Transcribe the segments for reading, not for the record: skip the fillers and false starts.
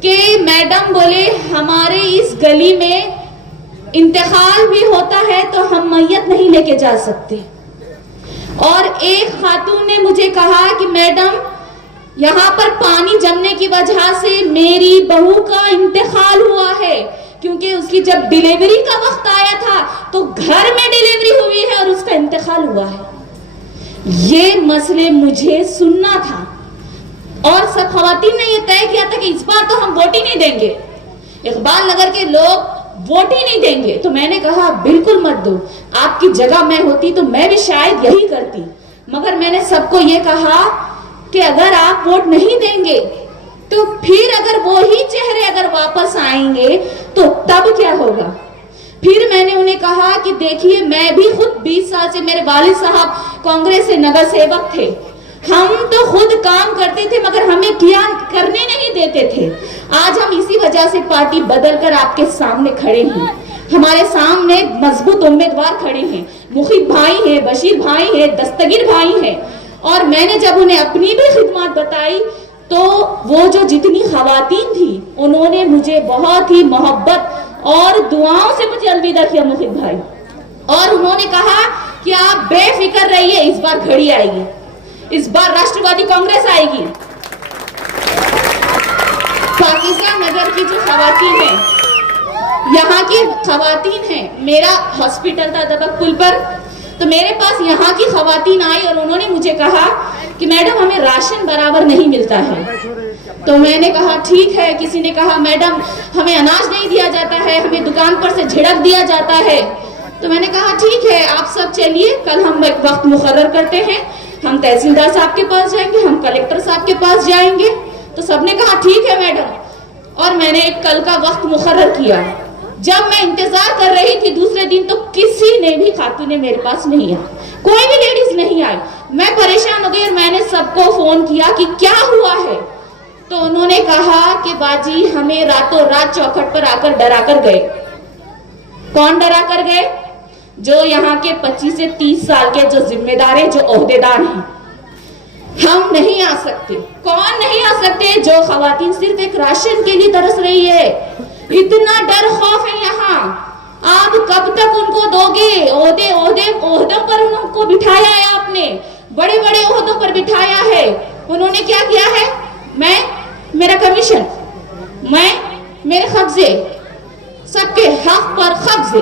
कि मैडम बोले हमारे इस गली में इंतकाल भी होता है तो हम मैयत नहीं लेके जा सकते। और एक खातून ने मुझे कहा कि मैडम यहाँ पर पानी जमने की वजह से मेरी बहू का इंतकाल हुआ है, क्योंकि उसकी जब डिलीवरी का वक्त आया था तो घर में डिलीवरी हुई है और उसका इंतकाल हुआ है। ये मसले मुझे सुनना था और सब खवातीन ने ये तय किया था कि इस बार तो हम वोट ही नहीं देंगे, इकबाल नगर के लोग वोट ही नहीं देंगे। तो मैंने कहा बिल्कुल मत दो, आपकी जगह मैं होती तो मैं भी शायद यही करती। मगर मैंने सबको ये कहा कि अगर आप वोट नहीं देंगे तो फिर अगर वो ही चेहरे अगर वापस आएंगे तो तब क्या होगा। फिर मैंने उन्हें कहा कि देखिए मैं भी खुद 20 साल से, मेरे वालिद साहब कांग्रेस से नगर सेवक थे, हम तो खुद काम करते थे मगर हमें किया करने नहीं देते थे। आज हम इसी वजह से पार्टी बदलकर आपके सामने खड़े हैं। हमारे सामने मजबूत उम्मीदवार खड़े हैं, मुखिब भाई हैं, बशीर भाई हैं, दस्तगीर भाई हैं। और मैंने जब उन्हें अपनी भी खिदमत बताई तो वो जो जितनी खवातीन थी उन्होंने मुझे बहुत ही मोहब्बत और दुआओं से मुझे अलविदा किया मुखिब भाई। और उन्होंने कहा कि आप बेफिक्र रहिए, इस बार घड़ी आएगी, इस बार राष्ट्रवादी कांग्रेस आएगी। पाकिस्तान नगर की जो खवातीन है, यहाँ की खवातीन है, मेरा हॉस्पिटल था दबक पुल पर, तो मेरे पास यहाँ की खवातीन आई और उन्होंने मुझे कहा कि मैडम हमें राशन बराबर नहीं मिलता है। तो मैंने कहा ठीक है। किसी ने कहा मैडम हमें अनाज नहीं दिया जाता है, हमें दुकान पर से झिड़क दिया जाता है। तो मैंने कहा ठीक है, आप सब चलिए, कल हम एक वक्त मुकर्रर करते हैं, हम तहसीलदार साहब के पास जाएंगे, हम कलेक्टर साहब के पास जाएंगे। तो सबने कहा ठीक है मैडम। और मैंने एक कल का वक्त मुकर्रर किया। जब मैं इंतजार कर रही थी दूसरे दिन तो किसी ने भी खातून मेरे पास नहीं आई, कोई भी लेडीज नहीं आई। मैं परेशान हो गई और मैंने सबको फोन किया कि क्या हुआ है। तो उन्होंने कहा कि बाजी हमें रातों रात चौखट पर आकर डरा कर गए। कौन डरा कर गए? जो यहाँ के 25 से 30 साल के जो जिम्मेदार है, जो ओहदेदार हैं। हम नहीं आ सकते। कौन नहीं आ सकते? जो खवातीन सिर्फ एक राशन के लिए तरस रही है। इतना डर खौफ है यहाँ। आप कब तक उनको दोगे? ओहदों पर उनको बिठाया है आपने, बड़े बड़े ओहदों पर बिठाया है। उन्होंने क्या किया है? मेरा कमीशन, मेरे कब्जे, सबके हक पर कब्जे।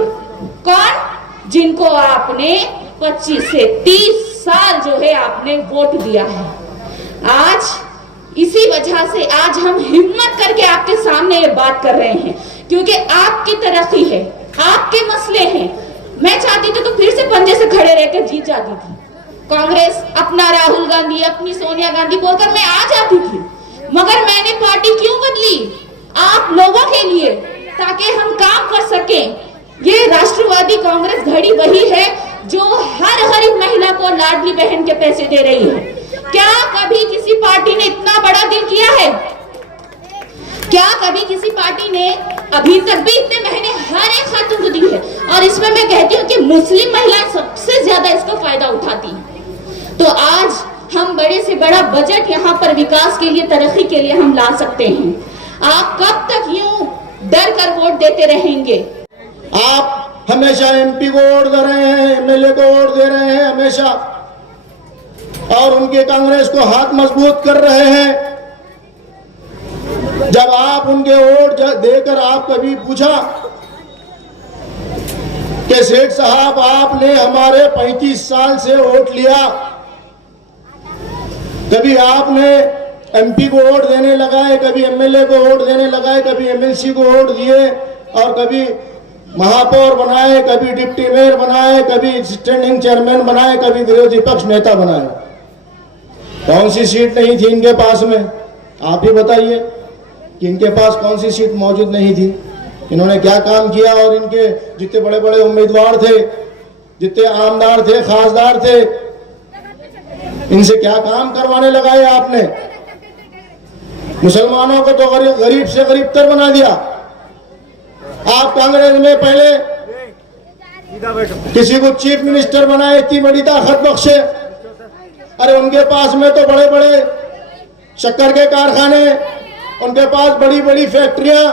कौन? जिनको आपने 25 से 30 साल जो है आपने वोट दिया है। आज इसी वजह से आज हम हिम्मत करके आपके सामने ये बात कर रहे हैं, क्योंकि आपकी तरक्की है, आपके मसले हैं। मैं चाहती थी तो फिर से पंजे से खड़े रहकर जीत जाती थी। कांग्रेस अपना राहुल गांधी, अपनी सोनिया गांधी बोलकर मैं आ जाती थी, मगर मैंने पार्टी क्यों बदली? आप लोगों के लिए, ताकि हम काम कर सकें। ये राष्ट्रवादी कांग्रेस घड़ी वही है जो हर गरीब महिला को लाडली बहन के पैसे दे रही है। क्या कभी किसी पार्टी ने इतना बड़ा दिल किया है? क्या कभी किसी पार्टी ने अभी तक भी इतने महीने हर एक खातून को दी है? और इसमें मैं कहती हूँ कि मुस्लिम महिलाएं सबसे ज्यादा इसका फायदा उठाती हैं। तो आज हम बड़े से बड़ा बजट यहाँ पर विकास के लिए, तरक्की के लिए हम ला सकते हैं। आप कब तक यूं डर कर वोट देते रहेंगे? आप हमेशा एमपी को वोट दे रहे हैं, एमएलए को वोट दे रहे हैं हमेशा, और उनके कांग्रेस को हाथ मजबूत कर रहे हैं। जब आप उनके वोट देकर आप कभी पूछा कि सेठ साहब आपने हमारे 35 साल से वोट लिया, कभी आपने एमपी को वोट देने लगाए, कभी एमएलए को वोट देने लगाए, कभी एमएलसी को वोट दिए, और कभी महापौर बनाए, कभी डिप्टी मेयर बनाए, कभी स्टैंडिंग चेयरमैन बनाए, कभी विरोधी पक्ष नेता बनाए। कौन सी सीट नहीं थी इनके पास में? आप ही बताइए कि इनके पास कौन सी सीट मौजूद नहीं थी? इन्होंने क्या काम किया? और इनके जितने बड़े बड़े उम्मीदवार थे, जितने आमदार थे, खासदार थे, इनसे क्या काम करवाने लगाए आपने? मुसलमानों को तो गरीब से गरीब तर बना दिया। आप कांग्रेस में पहले किसी को चीफ मिनिस्टर बनाए, इतनी बड़ी ताकत बख्शे। अरे उनके पास में तो बड़े बड़े शक्कर के कारखाने, उनके पास बड़ी बड़ी फैक्ट्रियां,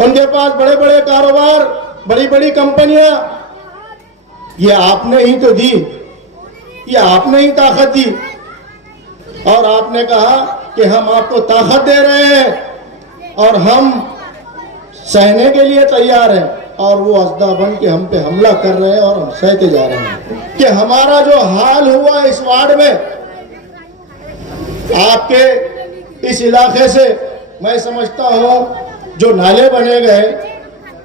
उनके पास बड़े बड़े कारोबार, बड़ी बड़ी कंपनियां। ये आपने ही तो दी, ये आपने ही ताकत दी। और आपने कहा कि हम आपको ताकत दे रहे हैं और हम सहने के लिए तैयार हैं। और वो असदा बन के हम पे हमला कर रहे हैं और हम सहते जा रहे हैं। कि हमारा जो हाल हुआ इस वार्ड में, आपके इस इलाके से, मैं समझता हूं जो नाले बने गए,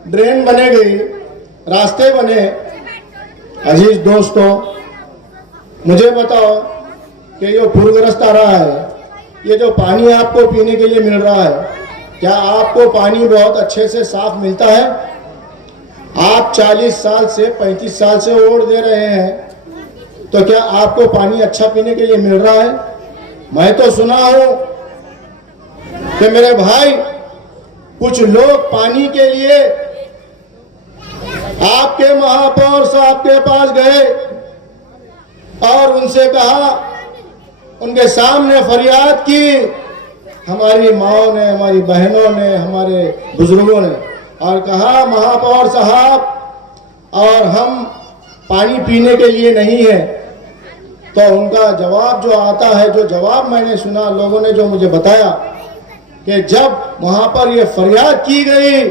ड्रेन बने गई, रास्ते बने। अजीज दोस्तों, मुझे बताओ कि ये पूरग्रस्त आ रहा है, ये जो पानी आपको पीने के लिए मिल रहा है, क्या आपको पानी बहुत अच्छे से साफ मिलता है? आप 40 साल से 35 साल से वोट दे रहे हैं, तो क्या आपको पानी अच्छा पीने के लिए मिल रहा है? मैं तो सुना हूं कि मेरे भाई कुछ लोग पानी के लिए आपके महापौर साहब के पास गए और उनसे कहा, उनके सामने फरियाद की, हमारी माओ ने, हमारी बहनों ने, हमारे बुजुर्गों ने, और कहा महापौर साहब और हम पानी पीने के लिए नहीं है। तो उनका जवाब जो आता है, जो जवाब मैंने सुना, लोगों ने जो मुझे बताया कि जब वहां पर ये फरियाद की गई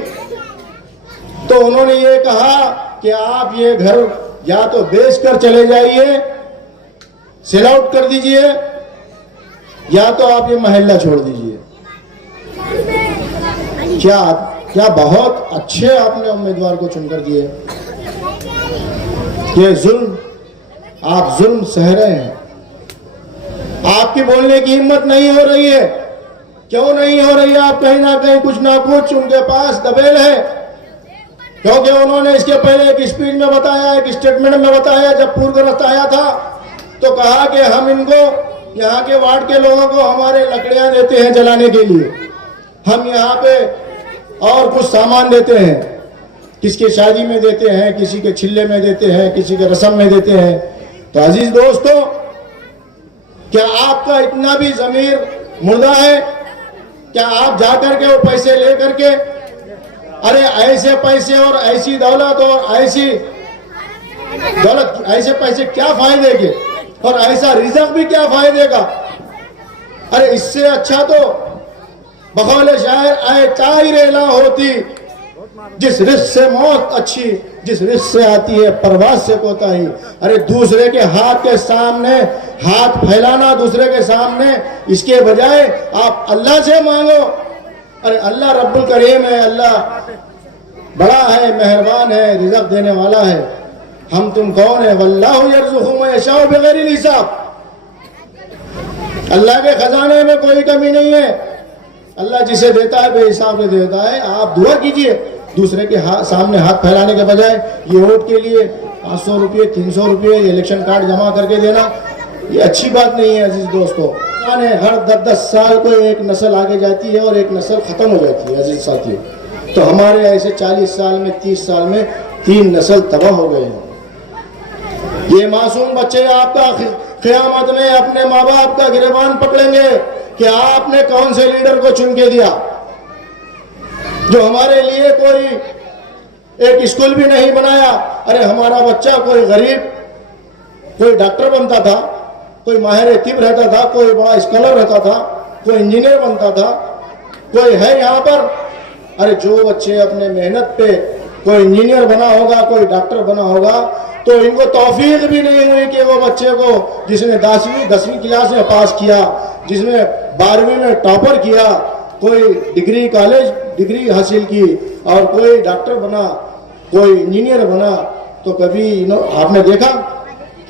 तो उन्होंने ये कहा कि आप ये घर या तो बेच कर चले जाइए, सेल आउट कर दीजिए, या तो आप ये मोहल्ला छोड़ दीजिए। क्या बहुत अच्छे आपने उम्मीदवार को चुनकर दिए। ये जुल्म, आप जुल्म सह रहे हैं। आपकी बोलने की हिम्मत नहीं हो रही है। क्यों नहीं हो रही है? आप कहीं ना कहीं कुछ ना कुछ उनके पास दबेल है, क्योंकि उन्होंने इसके पहले एक स्पीच में बताया, एक स्टेटमेंट में बताया, जब पूरग्रस्त आया था तो कहा कि हम इनको, यहाँ के वार्ड के लोगों को हमारे लकड़ियां देते हैं जलाने के लिए, हम यहाँ पे और कुछ सामान देते हैं, किसके शादी में देते हैं, किसी के छिल्ले में देते हैं, किसी के रस्म में देते हैं। तो अजीज दोस्तों, क्या आपका इतना भी जमीर मुर्दा है? क्या आप जाकर के वो पैसे लेकर के, अरे ऐसे पैसे और ऐसी दौलत और ऐसी दौलत, ऐसे पैसे क्या फायदे के, और ऐसा रिजक भी क्या फायदे का? अरे इससे अच्छा तो बकौल शायर आए ताहिरेला होती, जिस रिस्क से मौत अच्छी, जिस रिस्क से आती है परवाज से कोताही। अरे दूसरे के हाथ के सामने हाथ फैलाना, दूसरे के सामने, इसके बजाय आप अल्लाह से मांगो। अरे अल्लाह रब्बुल करीम है, अल्लाह बड़ा है, मेहरबान है, रिज़्क़ देने वाला है। हम तुम कौन है? वल्लाहु यर्ज़ुक़ु मन यशाउ बिग़ैरि हिसाब। अल्लाह के खजाने में कोई कमी नहीं है। अल्लाह जिसे देता है बेहिसाब से देता है। आप दुआ कीजिए, दूसरे के सामने हाथ फैलाने के बजाय। ये वोट के लिए 500 रुपये, 300 रुपये इलेक्शन कार्ड जमा करके देना, ये अच्छी बात नहीं है। अजीज दोस्तों, हर 10-10 साल को एक नस्ल आगे जाती है और एक नस्ल खत्म हो जाती है। अजीज साथियों, तो हमारे ऐसे 40 साल में, 30 साल में 3 नस्ल तबाह हो गए हैं। ये मासूम बच्चे आपका क़यामत में अपने माँ बाप का गिरबान पकड़ेंगे कि आपने कौन से लीडर को चुन के दिया, जो हमारे लिए कोई एक स्कूल भी नहीं बनाया। अरे हमारा बच्चा कोई गरीब, कोई डॉक्टर बनता था, कोई माहिर तिब रहता था, कोई बड़ा स्कॉलर रहता था, कोई इंजीनियर बनता था, कोई है यहाँ पर। अरे जो बच्चे अपने मेहनत पे कोई इंजीनियर बना होगा, कोई डॉक्टर बना होगा, तो इनको तौफीक भी नहीं हुई कि वो बच्चे को, जिसने 10वीं क्लास में पास किया, जिसने 12वीं में टॉपर किया, कोई डिग्री कॉलेज डिग्री हासिल की और कोई डॉक्टर बना, कोई इंजीनियर बना, तो कभी आपने देखा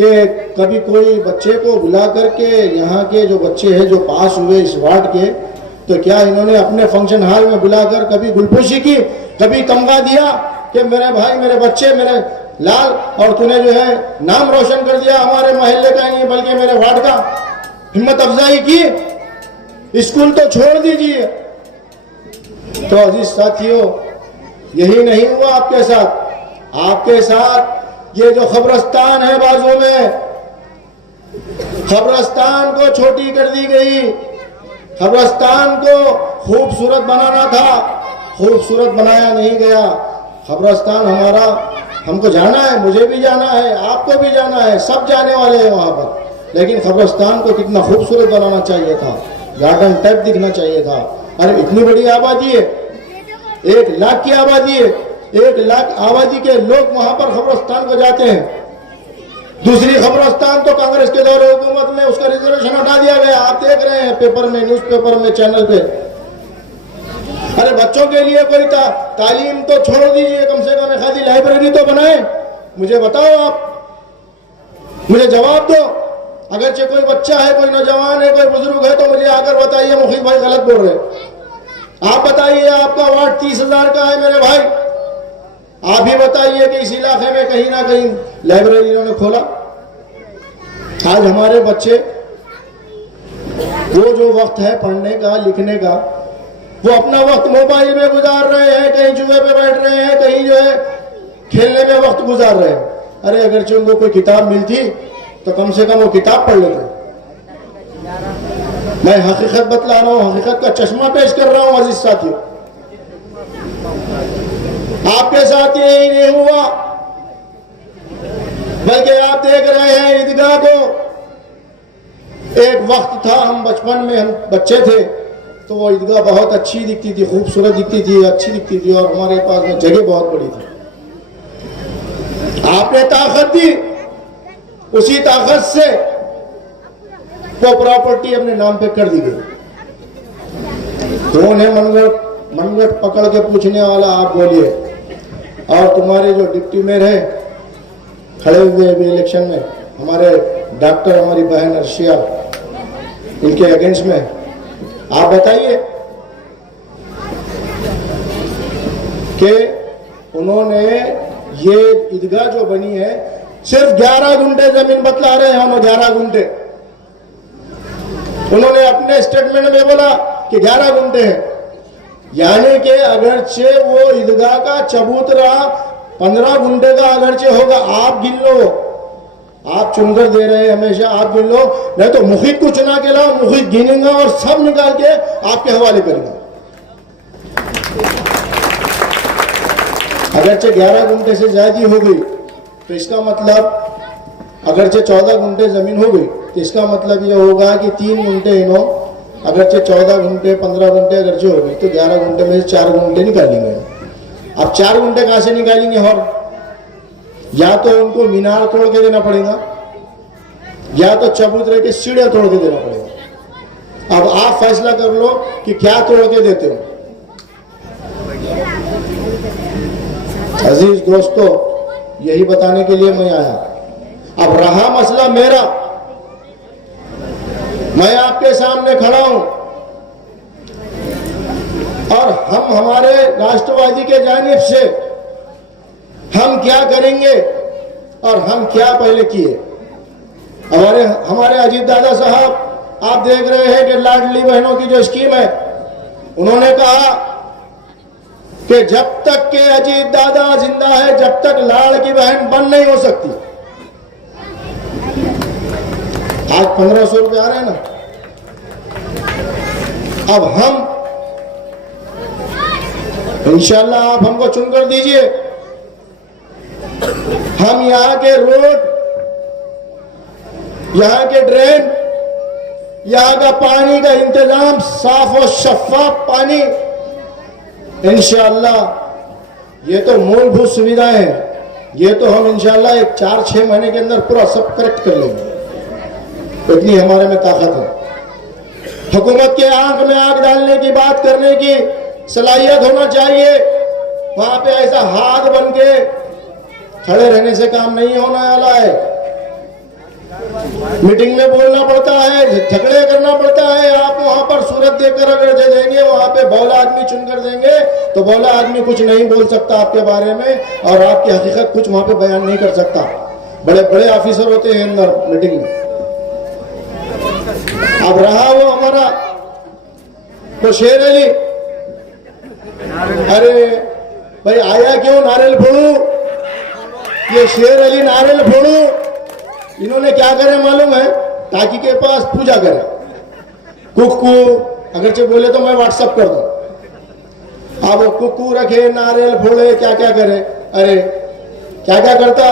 कि कभी कोई बच्चे को बुला करके, यहाँ के जो बच्चे हैं जो पास हुए इस वार्ड के, तो क्या इन्होंने अपने फंक्शन हॉल में बुलाकर कभी गुलपोशी की, कभी तमगा दिया कि मेरे भाई, मेरे बच्चे, मेरे लाल, और तूने जो है नाम रोशन कर दिया हमारे मोहल्ले का ही नहीं बल्कि मेरे वार्ड का? हिम्मत अफजाई की? स्कूल तो छोड़ दीजिए। तो अजीज साथियों, यही नहीं हुआ आपके साथ। आपके साथ ये जो खबरस्तान है बाजू में, खबरस्तान को छोटी कर दी गई। कब्रिस्तान को खूबसूरत बनाना था, खूबसूरत बनाया नहीं गया। कब्रिस्तान हमारा, हमको जाना है, मुझे भी जाना है, आपको भी जाना है, सब जाने वाले हैं वहाँ पर। लेकिन कब्रिस्तान को कितना खूबसूरत बनाना चाहिए था, गार्डन टाइप दिखना चाहिए था। अरे इतनी बड़ी आबादी है, 1 लाख की आबादी है, 1 लाख आबादी के लोग वहाँ पर कब्रिस्तान को जाते हैं। दूसरी कब्रिस्तान तो कांग्रेस के दौरे हुकूमत में उसका रिजर्वेशन हटा दिया गया, आप देख रहे हैं पेपर में, न्यूज़पेपर में, चैनल पे। अरे बच्चों के लिए कोई तालीम तो छोड़ दीजिए, कम से कम खाली लाइब्रेरी तो बनाए। मुझे बताओ, आप मुझे जवाब दो। अगरचे कोई बच्चा है, कोई नौजवान है, कोई बुजुर्ग है तो मुझे आकर बताइए मुखिल भाई गलत बोल रहे। आप बताइए, आपका वार्ड 30,000 का है मेरे भाई, आप ही बताइए कि इस इलाके में कहीं ना कहीं लाइब्रेरी इन्होंने खोला। आज हमारे बच्चे वो जो वक्त है पढ़ने का, लिखने का, वो अपना वक्त मोबाइल में गुजार रहे हैं, कहीं जुए पे बैठ रहे हैं, कहीं जो है खेलने में वक्त गुजार रहे हैं। अरे अगर उनको कोई किताब मिलती तो कम से कम वो किताब पढ़ लेते। मैं हकीकत बतला रहा हूँ, हकीकत का चश्मा पेश कर रहा हूँ अजीज साथियों। आपके साथ यही नहीं हुआ, बल्कि आप देख रहे हैं ईदगाह को। एक वक्त था, हम बचपन में, हम बच्चे थे तो वो ईदगाह बहुत अच्छी दिखती थी, खूबसूरत दिखती थी, अच्छी दिखती थी, और हमारे पास में जगह बहुत बड़ी थी। आपने ताकत दी, उसी ताकत से वो प्रॉपर्टी अपने नाम पे कर दी गई। कौन है मनगढ़ पकड़ के पूछने वाला, आप बोलिए। और तुम्हारे जो डिप्टी मेयर है खड़े हुए अभी इलेक्शन में, हमारे डॉक्टर, हमारी बहन अर्शिया, इनके अगेंस्ट में, आप बताइए कि उन्होंने ये ईदगाह जो बनी है, सिर्फ 11 गुंठे जमीन बतला रहे हैं हम, 11 गुंठे। उन्होंने अपने स्टेटमेंट में बोला कि 11 गुंठे हैं, यानी कि अगरचे वो ईदगाह का चबूतरा 15 गुंठे का अगरचे होगा, आप गिन लो। आप चुनकर दे रहे हैं हमेशा, आप गिन लो, नहीं तो मुखिद को चुना के लाओ, मुखिद गिनेगा और सब निकाल के आपके हवाले करेगा। अगरचे 11 गुंठे से ज्यादा हो गई तो इसका मतलब, अगरचे 14 गुंठे जमीन हो गई तो इसका मतलब ये होगा कि 3 गुंठे इन्हों, अगरचे 14 गुंठे 15 गुंठे अगरचे हो गई तो 11 गुंठे में से 4 गुंठे निकालेंगे। अब 4 गुंठे कहां से निकालेंगे? और या तो उनको मीनार तोड़ के देना पड़ेगा, या तो चबूतरे की सीढ़ियां तोड़ के देना पड़ेगा। अब आप फैसला कर लो कि क्या तोड़ के देते हो। अजीज दोस्तों, यही बताने के लिए मैं आया। अब रहा मसला मेरा, मैं आपके सामने खड़ा हूं और हम हमारे राष्ट्रवादी के जानिब से हम क्या करेंगे और हम क्या पहले किए। हमारे अजीत दादा साहब, आप देख रहे हैं कि लाडली बहनों की जो स्कीम है, उन्होंने कहा कि जब तक के अजीत दादा जिंदा है, जब तक लाड़ की बहन बंद नहीं हो सकती। आज 1500 रुपये आ रहे हैं ना। अब हम इंशाल्लाह, आप हमको चुनकर दीजिए, हम यहाँ के रोड, यहाँ के ड्रेन, यहाँ का पानी का इंतजाम, साफ और शफाफ पानी, इंशाल्लाह ये तो मूलभूत सुविधाएं हैं, ये तो हम इंशाल्लाह एक 4-6 महीने के अंदर पूरा सब करेक्ट कर लेंगे। इतनी हमारे में ताकत है। हुकूमत के आंख में आंख डालने की, बात करने की सलाहियत होना चाहिए। वहां पे ऐसा हाथ बन के खड़े रहने से काम नहीं होने वाला है। मीटिंग में बोलना पड़ता है, झगड़े करना पड़ता है। आप वहां पर सूरत देखकर अगर दे देंगे, वहां पे बौला आदमी चुनकर देंगे तो बौला आदमी कुछ नहीं बोल सकता आपके बारे में, और आपकी हकीकत कुछ वहां पे बयान नहीं कर सकता। बड़े बड़े ऑफिसर होते हैं अंदर मीटिंग में। अब रहा वो हमारा तो शेर अली, अरे भाई आया क्यों नारियल फोड़ू, ये शेर अली नारियल फोड़ू, इन्होंने क्या करे मालूम है? ताकि के पास पूजा करे, कुक को अगरचे बोले तो मैं व्हाट्सअप कर दूं। अब वो कुकू रखे, नारियल फोड़े, क्या क्या करे, अरे क्या क्या करता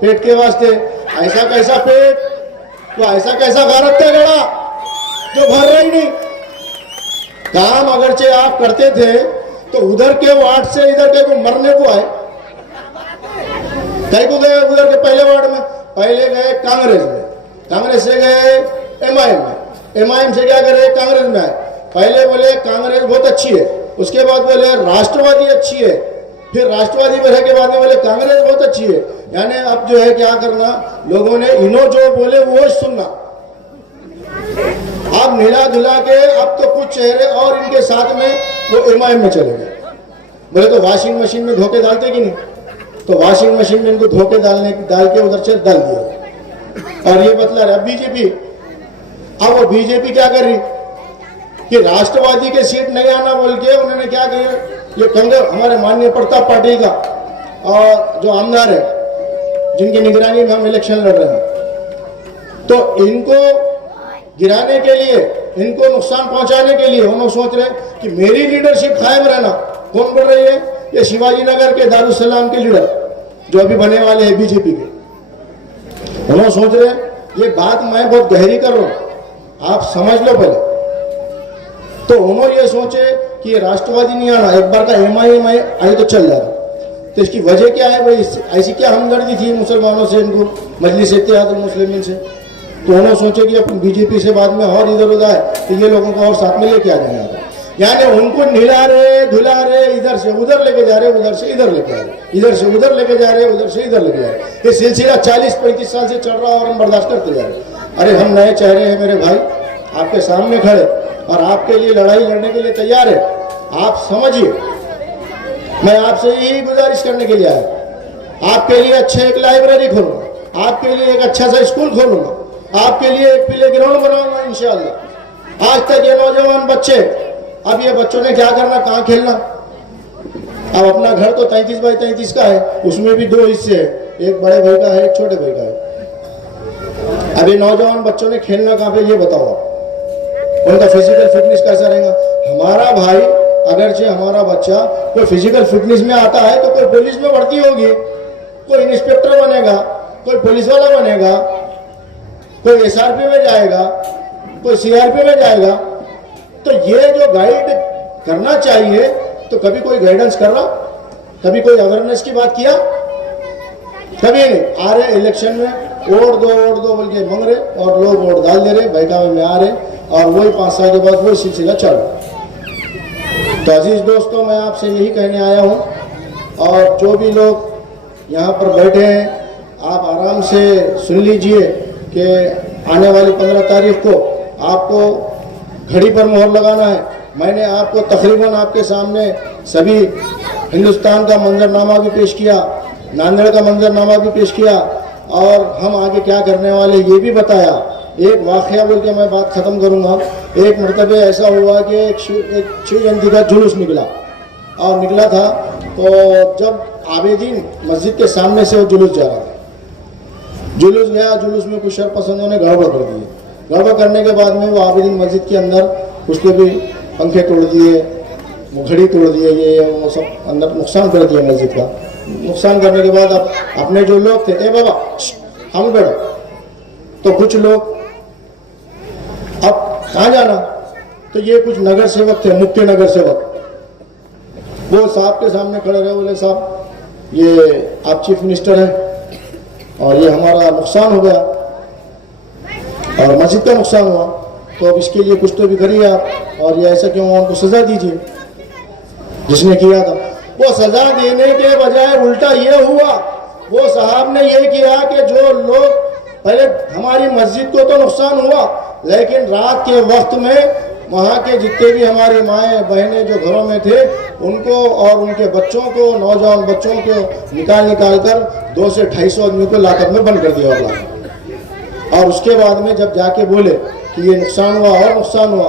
पेट के वास्ते। ऐसा कैसा पेट, तो ऐसा कैसा भारत का गड़ा जो भर रही नहीं। काम अगरचे आप करते थे तो उधर के वार्ड से इधर के को मरने को आए। कई को गए उधर के पहले वार्ड में, पहले गए कांग्रेस में, कांग्रेस से गए एमआईएम में, एमआईएम से क्या करे कांग्रेस में आए। पहले बोले कांग्रेस बहुत अच्छी है, उसके बाद बोले राष्ट्रवादी अच्छी है, फिर राष्ट्रवादी बढ़े के बाद में बोले कांग्रेस बहुत अच्छी है। यानी अब जो है क्या करना, लोगों ने इन्हों जो बोले वो सुनना। अब मिला धुला के अब तो कुछ चेहरे और इनके साथ में वो एमआईएम में चले गए। बोले तो वॉशिंग मशीन में धोखे डालते कि नहीं, तो वॉशिंग मशीन में इनको धोखे डाल के उधर से डाल दिया। और ये बतला रहा बीजेपी, अब वो बीजेपी क्या कर रही कि राष्ट्रवादी के सीट नहीं आना बोल के उन्होंने क्या किया, ये कांग्रेस हमारे माननीय प्रताप पाटिल का और जो आमदार है जिनकी निगरानी में हम इलेक्शन लड़ रहे हैं, तो इनको गिराने के लिए, इनको नुकसान पहुंचाने के लिए उन्होंने सोच रहे कि मेरी लीडरशिप कायम रहना। कौन बोल रही है, ये शिवाजी नगर के दारुसलाम के लीडर जो अभी बने वाले हैं बीजेपी के, उन्होंने सोच रहे ये बात मैं बहुत गहरी कर रहा हूं, आप समझ लो पहले। तो उन्होंने ये सोचे कि ये राष्ट्रवादी नहीं आना, एक बार का एमआईएम आई तो चल जाएगा। तो इसकी वजह क्या है भाई, ऐसी क्या हमदर्दी थी मुसलमानों से, इनको मजलिस इत्तेहादुल मुस्लिमीन से। तो उन्होंने सोचे कि अपन बीजेपी से बाद में और इधर उधर है तो ये लोगों को और साथ में लेके आ जाएंगे। यानी उनको निला रहे धुला रहे, इधर से उधर लेके जा रहे, उधर से इधर लेके आ रहे, इधर से उधर लेके जा रहे, उधर से इधर लेके जा रहे। ये सिलसिला 40-35 साल से चल रहा है और हम बर्दाश्त करते जा रहे। अरे हम नए चेहरे हैं मेरे भाई, आपके सामने खड़े और आपके लिए लड़ाई लड़ने के लिए तैयार है। आप समझिए, मैं आपसे यही गुजारिश करने के लिए आया। आपके लिए अच्छे एक लाइब्रेरी खोलूंगा, आपके लिए एक अच्छा सा स्कूल खोलूंगा, आपके लिए एक प्ले ग्राउंड बनाऊंगा इंशाअल्लाह। आज तक ये नौजवान बच्चे, अब ये बच्चों ने क्या करना, कहाँ खेलना। अब अपना घर तो 33x33 का है, उसमें भी 2 हिस्से हैं, एक बड़े भाई का है, एक छोटे भाई का है। अब ये नौजवान बच्चों ने खेलना कहाँ पे, ये बताओ आप, उनका फिजिकल फिटनेस कैसा रहेगा। हमारा भाई अगरचे हमारा बच्चा कोई फिजिकल फिटनेस में आता है तो कोई पुलिस में भर्ती होगी, कोई इंस्पेक्टर बनेगा, कोई पुलिस वाला बनेगा, कोई एसआरपी में जाएगा, कोई सीआरपी में जाएगा। तो ये जो गाइड करना चाहिए, तो कभी कोई गाइडेंस कर रहा, कभी कोई अवेयरनेस की बात किया, कभी नहीं। आ रहे इलेक्शन में वोट दो बोल के मांग रहे और लोग वोट डाल दे रहे, बहकावे में आ रहे और वही 5 साल के बाद वही सिलसिला चल रहा। तो अजीज दोस्तों, मैं आपसे यही कहने आया हूँ और जो भी लोग यहाँ पर बैठे हैं, आप आराम से सुन लीजिए कि आने वाली 15 तारीख को आपको घड़ी पर मोहर लगाना है। मैंने आपको तकरीबन आपके सामने सभी हिंदुस्तान का मंजरनामा भी पेश किया, नांदेड़ का मंजरनामा भी पेश किया और हम आगे क्या करने वाले ये भी बताया। एक वाकया बोल के मैं बात ख़त्म करूँगा। एक मरतबे ऐसा हुआ कि एक शिव जयंती का जुलूस निकला और निकला था, तो जब आबेदीन मस्जिद के सामने से वो जुलूस जा रहा था, जुलूस गया, जुलूस में कुछ शरपसंदों ने गड़बड़ कर दी। गड़बड़ करने के बाद में वो आबेदीन मस्जिद के अंदर उसके भी पंखे तोड़ दिए, घड़ी तोड़ दिए, ये वो सब अंदर नुकसान कर दिया मस्जिद का। नुकसान करने के बाद अब अपने जो लोग थे, ए बाबा हम बैठो, तो कुछ लोग अब कहाँ जाना, तो ये कुछ नगर सेवक थे, मुख्य नगर सेवक, वो साहब के सामने खड़े रहे, बोले साहब ये आप चीफ मिनिस्टर हैं और ये हमारा नुकसान हो गया और मस्जिद का नुकसान हुआ, तो अब इसके लिए कुछ तो भी करिए आप, और ये ऐसा क्यों, उनको सजा दीजिए जिसने किया था। वो सजा देने के बजाय उल्टा ये हुआ, वो साहब ने ये किया कि जो लोग पहले हमारी मस्जिद को तो नुकसान हुआ, लेकिन रात के वक्त में वहाँ के जितने भी हमारी माएँ बहनें जो घरों में थे उनको और उनके बच्चों को, नौजवान बच्चों को निकाल कर 200 से 250 आदमी को लाकर में बंद कर दिया। और उसके बाद में जब जाके बोले कि ये नुकसान हुआ और नुकसान हुआ,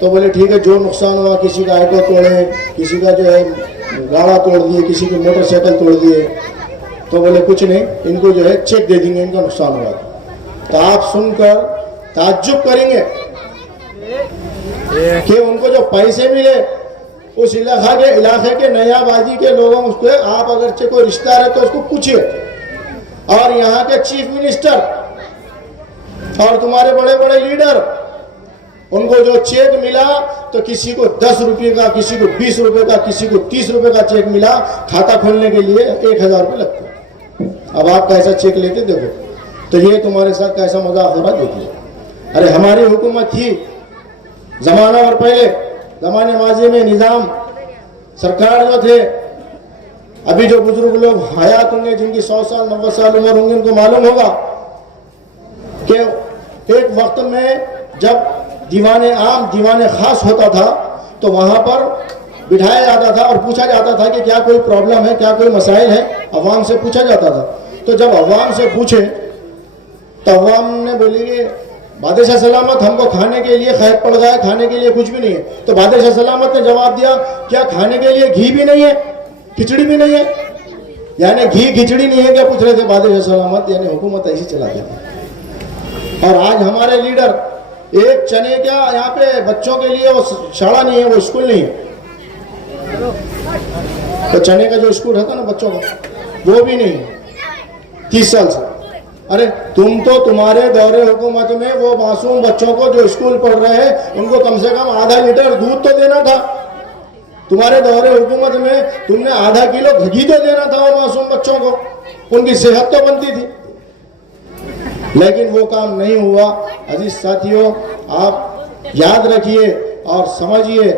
तो बोले ठीक है, जो नुकसान हुआ, किसी का ऑटो तोड़े, किसी का जो है गाड़ा तोड़ दिए, किसी की मोटरसाइकिल तोड़ दिए, तो बोले कुछ नहीं, इनको जो है चेक दे देंगे, इनका नुकसान हुआ। तो आप सुनकर ताज्जुब करेंगे कि उनको जो पैसे मिले उस इलाके के नयाबाजी के लोगों उसको, आप अगर कोई रिश्तेदार है तो उसको पूछिए, और यहाँ के चीफ मिनिस्टर और तुम्हारे बड़े बड़े लीडर, उनको जो चेक मिला तो किसी को 10 रुपये का, किसी को 20 रुपये का, किसी को 30 रुपये का चेक मिला, खाता खोलने के लिए 1000 रुपये लगते। अब आप कैसा चेक लेते देखो, तो ये तुम्हारे साथ कैसा मजाक हो रहा देखिए। अरे हमारी हुकूमत थी जमाना और पहले जमाने माजी में निजाम सरकार जो थे, अभी जो बुजुर्ग लोग हयात होंगे जिनकी 100 साल 90 साल उम्र होंगी उनको मालूम होगा कि एक वक्त में जब दीवाने आम दीवाने खास होता था तो वहां पर बिठाया जाता था और पूछा जाता था कि क्या कोई प्रॉब्लम है, क्या कोई मसाइल है, अवाम से पूछा जाता था। तो जब अवाम से पूछे तो अवाम ने बोली कि बादशाह सलामत हमको खाने के लिए खैर पड़ गया है, खाने के लिए कुछ भी नहीं है। तो बादशाह सलामत ने जवाब दिया, क्या खाने के लिए घी भी नहीं है, खिचड़ी भी नहीं है? यानी घी खिचड़ी नहीं है क्या पूछ रहे थे बादशाह सलामत, यानी हुकूमत ऐसी चलाते थे। और आज हमारे लीडर एक चने क्या यहाँ पे बच्चों के लिए वो शाला नहीं है, वो स्कूल नहीं है, तो चने का जो स्कूल रहता ना बच्चों का वो भी नहीं है 30 साल से। अरे तुम तो तुम्हारे दौरे हुकूमत में वो मासूम बच्चों को जो स्कूल पढ़ रहे हैं उनको कम से कम आधा लीटर दूध तो देना था। तुम्हारे दौरे हुकूमत में तुमने आधा किलो घी तो देना था वो मासूम बच्चों को, उनकी सेहत तो बनती थी, लेकिन वो काम नहीं हुआ। अजीज साथियों, आप याद रखिए और समझिए।